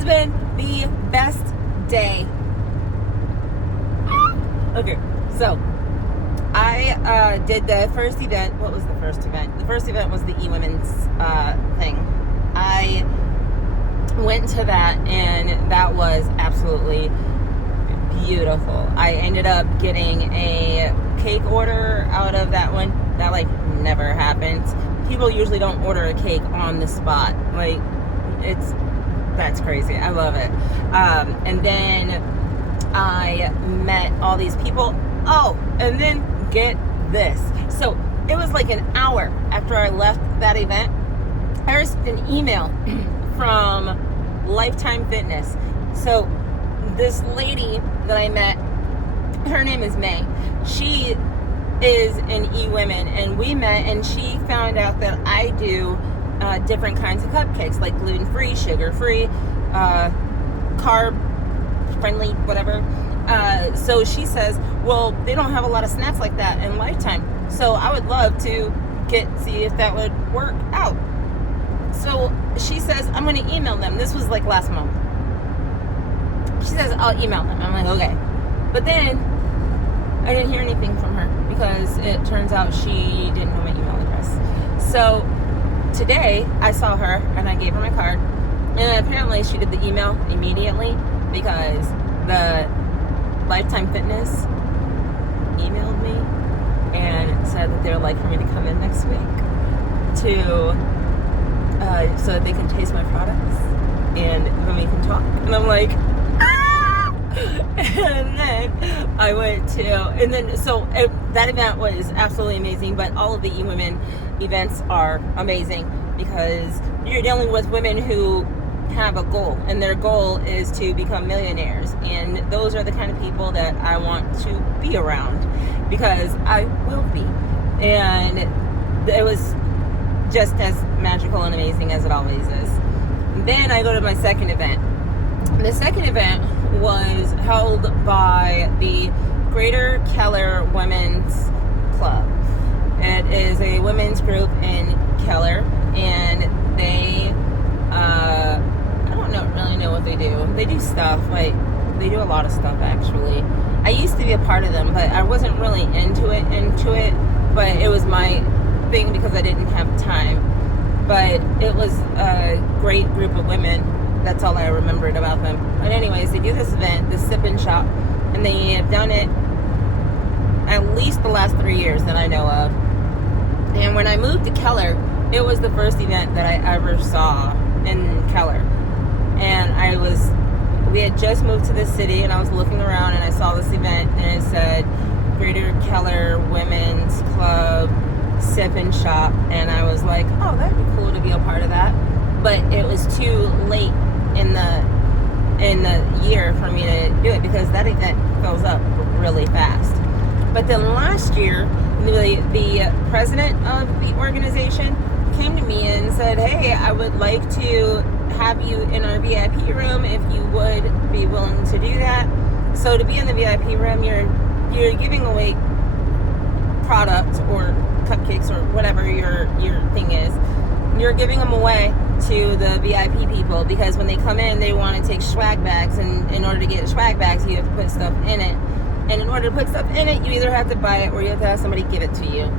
has been the best day. Okay, so I did the first event. What was the first event? The first event was the eWomen's thing. I went to that, and that was absolutely beautiful. I ended up getting a cake order out of that one. That like never happens. People usually don't order a cake on the spot. Like that's crazy. I love it. And then I met all these people. Oh, and then get this. So it was like an hour after I left that event, I received an email from Lifetime Fitness. So this lady that I met, her name is May. She is an eWomen, and we met, and she found out that I do different kinds of cupcakes, like gluten-free, sugar-free, carb-friendly, whatever. So she says, well, they don't have a lot of snacks like that in Lifetime, so I would love to see if that would work out. So she says, I'm going to email them. This was like last month. She says, I'll email them. I'm like, okay. But then I didn't hear anything from her because it turns out she didn't know my email address. So today I saw her and I gave her my card, and apparently she did the email immediately because the Lifetime Fitness emailed me and said that they would like for me to come in next week to so that they can taste my products and then we can talk. And I'm like, ah! And then I went to, and then so that event was absolutely amazing. But all of the eWomen events are amazing because you're dealing with women who have a goal, and their goal is to become millionaires, and those are the kind of people that I want to be around because I will be. And it was just as magical and amazing as it always is. Then I go to my second event. The second event was held by the Greater Keller Women's Club. It is a women's group in Keller, and they I don't really know what they do. They do stuff, like they do a lot of stuff actually. I used to be a part of them, but I wasn't really into it, but it was my thing because I didn't have time. But it was a great group of women. That's all I remembered about them. But anyways, they do this event, this sip and shop, and they have done it at least the last 3 years that I know of. And when I moved to Keller, it was the first event that I ever saw in Keller. And we had just moved to the city, and I was looking around and I saw this event, and it said Greater Keller Women's Club Sip and Shop, and I was like, oh, that'd be cool to be a part of that. But it was too late in the year for me to do it because that event fills up really fast. But then last year, the president of the organization came to me and said, hey, I would like to have you in our VIP room if you would be willing to do that. So to be in the VIP room, you're giving away product or cupcakes or whatever your thing is. You're giving them away to the VIP people because when they come in, they want to take swag bags, and in order to get swag bags, you have to put stuff in it. And in order to put stuff in it, you either have to buy it or you have to have somebody give it to you.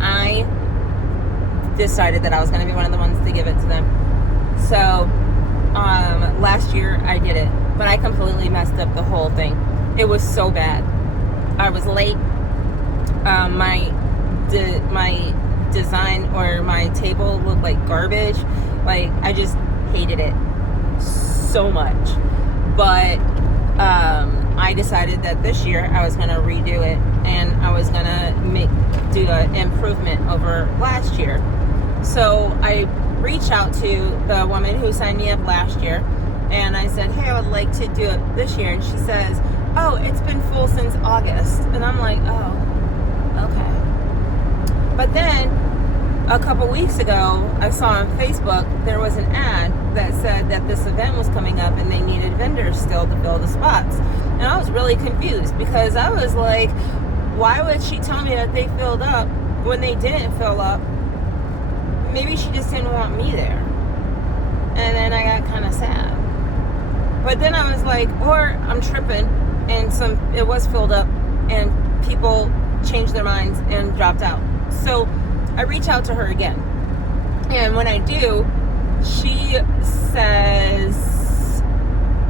I decided that I was going to be one of the ones to give it to them. So last year I did it, but I completely messed up the whole thing. It was so bad. I was late. My design or my table looked like garbage. Like, I just hated it so much. But I decided that this year I was going to redo it, and I was going to do an improvement over last year. So I reached out to the woman who signed me up last year, and I said, hey, I would like to do it this year. And she says, oh, it's been full since August. And I'm like, oh, okay. But then a couple weeks ago, I saw on Facebook there was an ad that said that this event was coming up and they needed vendors still to fill the spots. And I was really confused because I was like, why would she tell me that they filled up when they didn't fill up? Maybe she just didn't want me there. And then I got kind of sad But then I was like, or I'm tripping, and it was filled up, and people changed their minds and dropped out. So I reach out to her again, and when I do, she says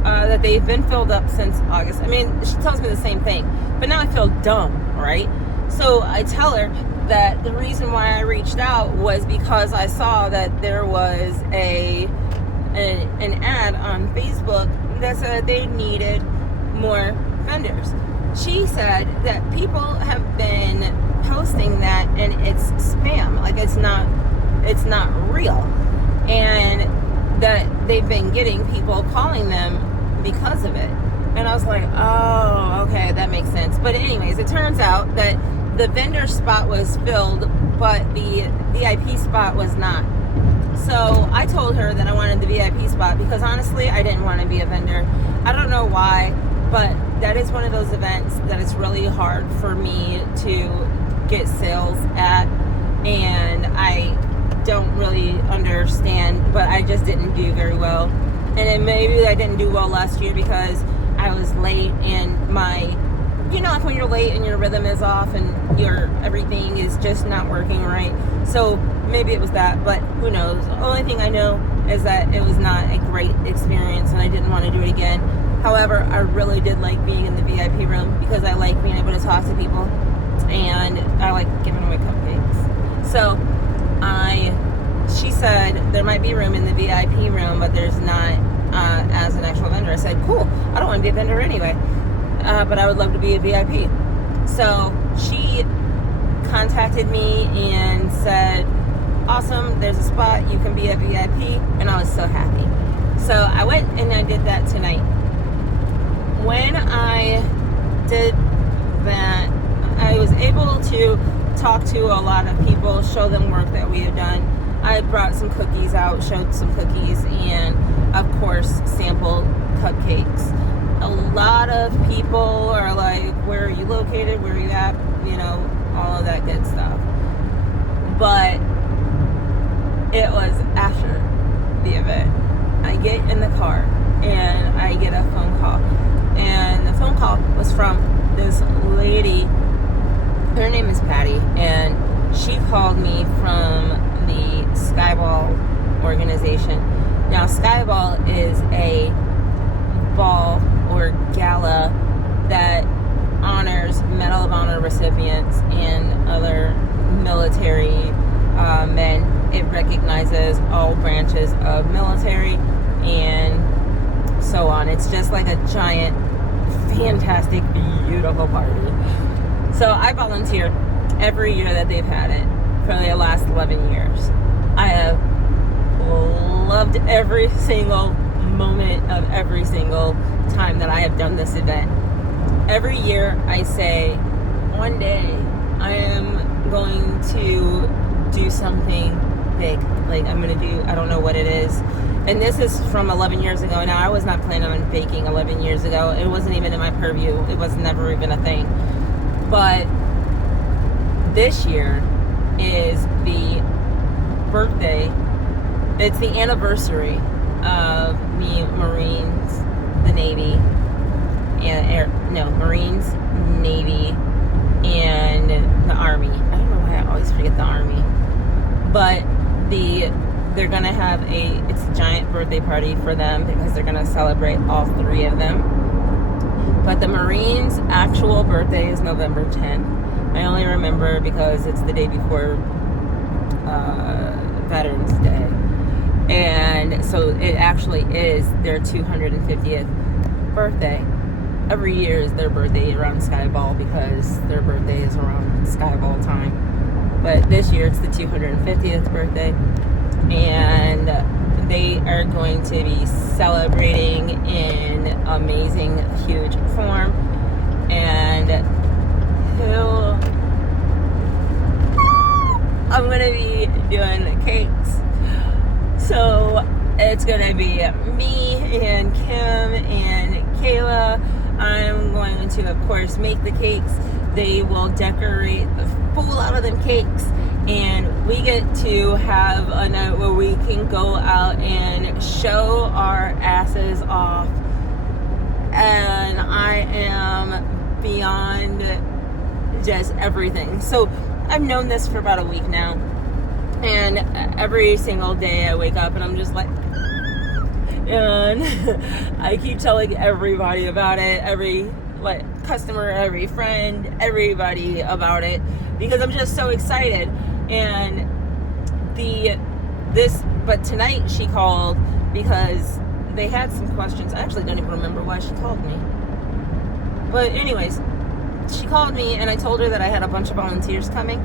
that they've been filled up since August. I mean, she tells me the same thing, but now I feel dumb, right? So I tell her that the reason why I reached out was because I saw that there was an ad on Facebook that said they needed more vendors. She said that people have been posting that and it's spam, like it's not real, and that they've been getting people calling them because of it. And I was like, oh, okay, that makes sense. But anyways, it turns out that the vendor spot was filled, but the VIP spot was not. So I told her that I wanted the VIP spot because honestly, I didn't want to be a vendor. I don't know why, but that is one of those events that it's really hard for me to get sales at, and I don't really understand, but I just didn't do very well. And then maybe I didn't do well last year because I was late, and like when you're late and your rhythm is off and everything is just not working right. So maybe it was that, but who knows? The only thing I know is that it was not a great experience and I didn't want to do it again. However, I really did like being in the VIP room because I like being able to talk to people and I like giving away cupcakes. So she said there might be room in the VIP room, but there's not as an actual vendor. I said, cool, I don't want to be a vendor anyway, but I would love to be a VIP. So she contacted me and said, awesome, there's a spot, you can be a VIP, and I was so happy. So I went and I did that tonight. When I did that, I was able to talk to a lot of people, show them work that we have done. I brought some cookies out, showed some cookies, and of course sampled cupcakes. A lot of people are like, where are you located, where are you at, all of that good stuff. But it was after the event. I get in the car and I get a phone call, and the phone call was from this lady. Her name is Patty, and she called me from the Skyball organization. Now, Skyball is a ball or gala that honors Medal of Honor recipients and other military men. It recognizes all branches of military and so on. It's just like a giant, fantastic, beautiful party. So I volunteered every year that they've had it for the last 11 years. I have loved every single moment of every single time that I have done this event. Every year I say, one day I am going to do something big. Like I'm going to do, I don't know what it is. And this is from 11 years ago. Now, I was not planning on baking 11 years ago. It wasn't even in my purview. It was never even a thing. But this year is the birthday. It's the anniversary of the Marines, the Navy, Marines, Navy, and the Army. I don't know why I always forget the Army. But they're going to have it's a giant birthday party for them because they're going to celebrate all three of them. But the Marines' actual birthday is November 10th. I only remember because it's the day before Veterans Day. And so it actually is their 250th birthday. Every year is their birthday around Skyball because their birthday is around Skyball time. But this year it's the 250th birthday. And they are going to be celebrating in amazing, huge form. And I'm going to be doing cakes. So it's going to be me and Kim and Kayla. I'm going to, of course, make the cakes. They will decorate the fool out of them cakes. And we get to have a night where we can go out and show our asses off and I am beyond just everything. So I've known this for about a week now, and every single day I wake up and I'm just like, and I keep telling everybody about it, every customer, every friend, everybody about it, because I'm just so excited. And but tonight she called because they had some questions. I actually don't even remember why she called me. But anyways, she called me and I told her that I had a bunch of volunteers coming.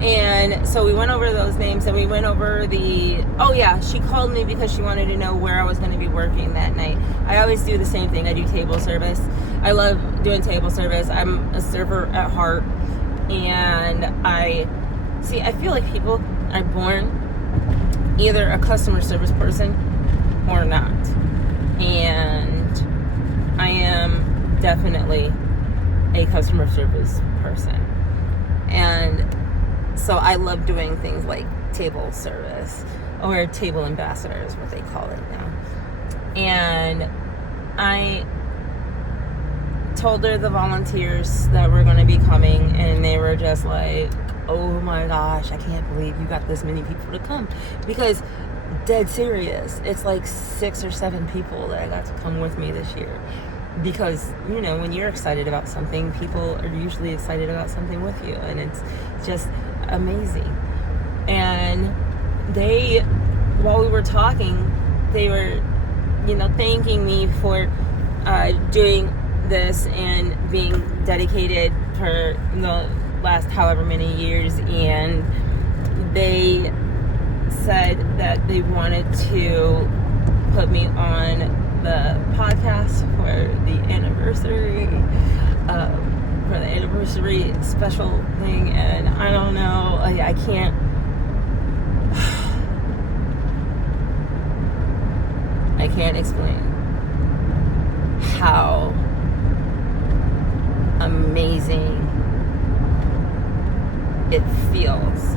And so we went over those names, and we went over she called me because she wanted to know where I was going to be working that night. I always do the same thing. I do table service. I love doing table service. I'm a server at heart. And I feel like people are born either a customer service person or not. And I am definitely a customer service person. And so I love doing things like table service, or table ambassador is what they call it now. And I told her the volunteers that were going to be coming, and they were just like, oh my gosh, I can't believe you got this many people to come. Because dead serious, it's like 6 or 7 people that I got to come with me this year. Because, when you're excited about something, people are usually excited about something with you, and it's just amazing. And while we were talking, they were, thanking me for doing this and being dedicated for the last however many years. And they said that they wanted to put me on the podcast for the anniversary special thing. And I don't know, I can't explain how amazing it feels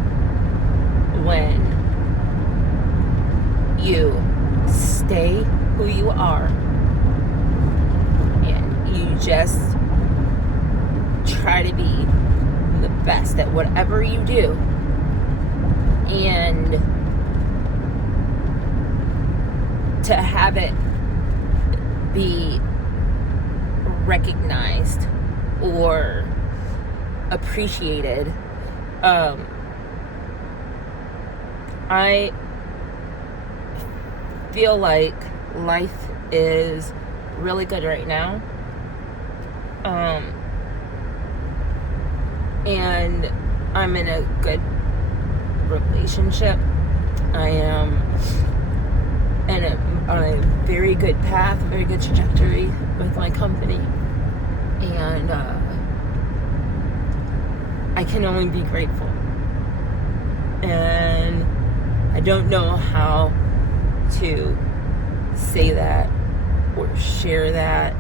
when you stay who you are and you just try to be the best at whatever you do, and to have it be recognized or appreciated. I feel like life is really good right now. And I'm in a good relationship. I am on a very good path, a very good trajectory with my company. And I can only be grateful. And I don't know how to say that or share that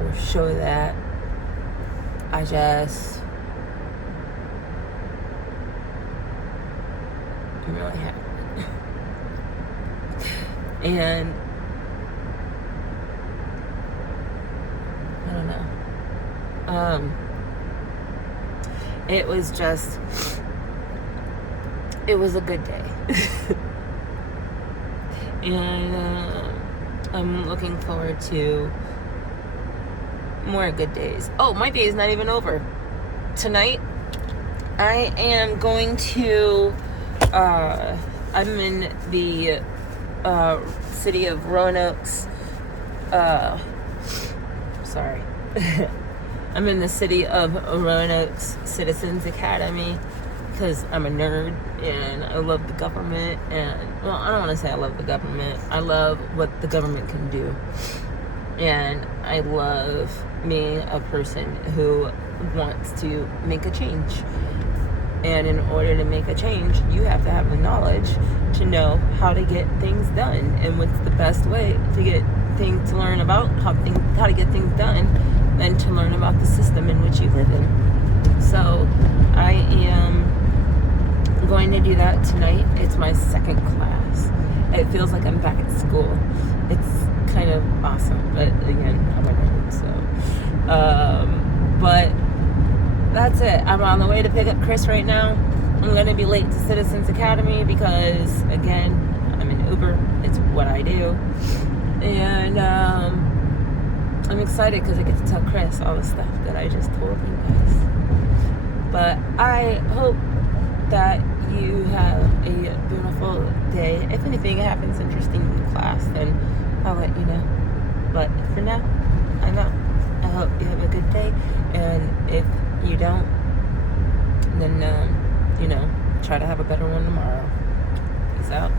or show that. I'm really happy. And I don't know. It was a good day. And I'm looking forward to more good days. Oh, my day is not even over. Tonight, I am going to, I'm in the city of Roanoke's, I'm in the city of Roanoke's Citizens Academy because I'm a nerd and I love the government. And, well, I don't want to say I love the government. I love what the government can do. And I love being a person who wants to make a change. And in order to make a change, you have to have the knowledge to know how to get things done and what's the best way to get things, to learn about how to get things done, and to learn about the system in which you live in. So I am going to do that tonight. It's my second class. It feels like I'm back at school. It's kind of awesome. But again, I'm a nerd, so. But that's it. I'm on the way to pick up Chris right now. I'm going to be late to Citizens Academy because, again, I'm in Uber. It's what I do. And I'm excited because I get to tell Chris all the stuff that I just told you guys. But I hope that you have a beautiful day. If anything happens interesting in class, then I'll let you know. But for now, I'm out. I hope you have a good day. And if you don't, then, try to have a better one tomorrow. Peace out.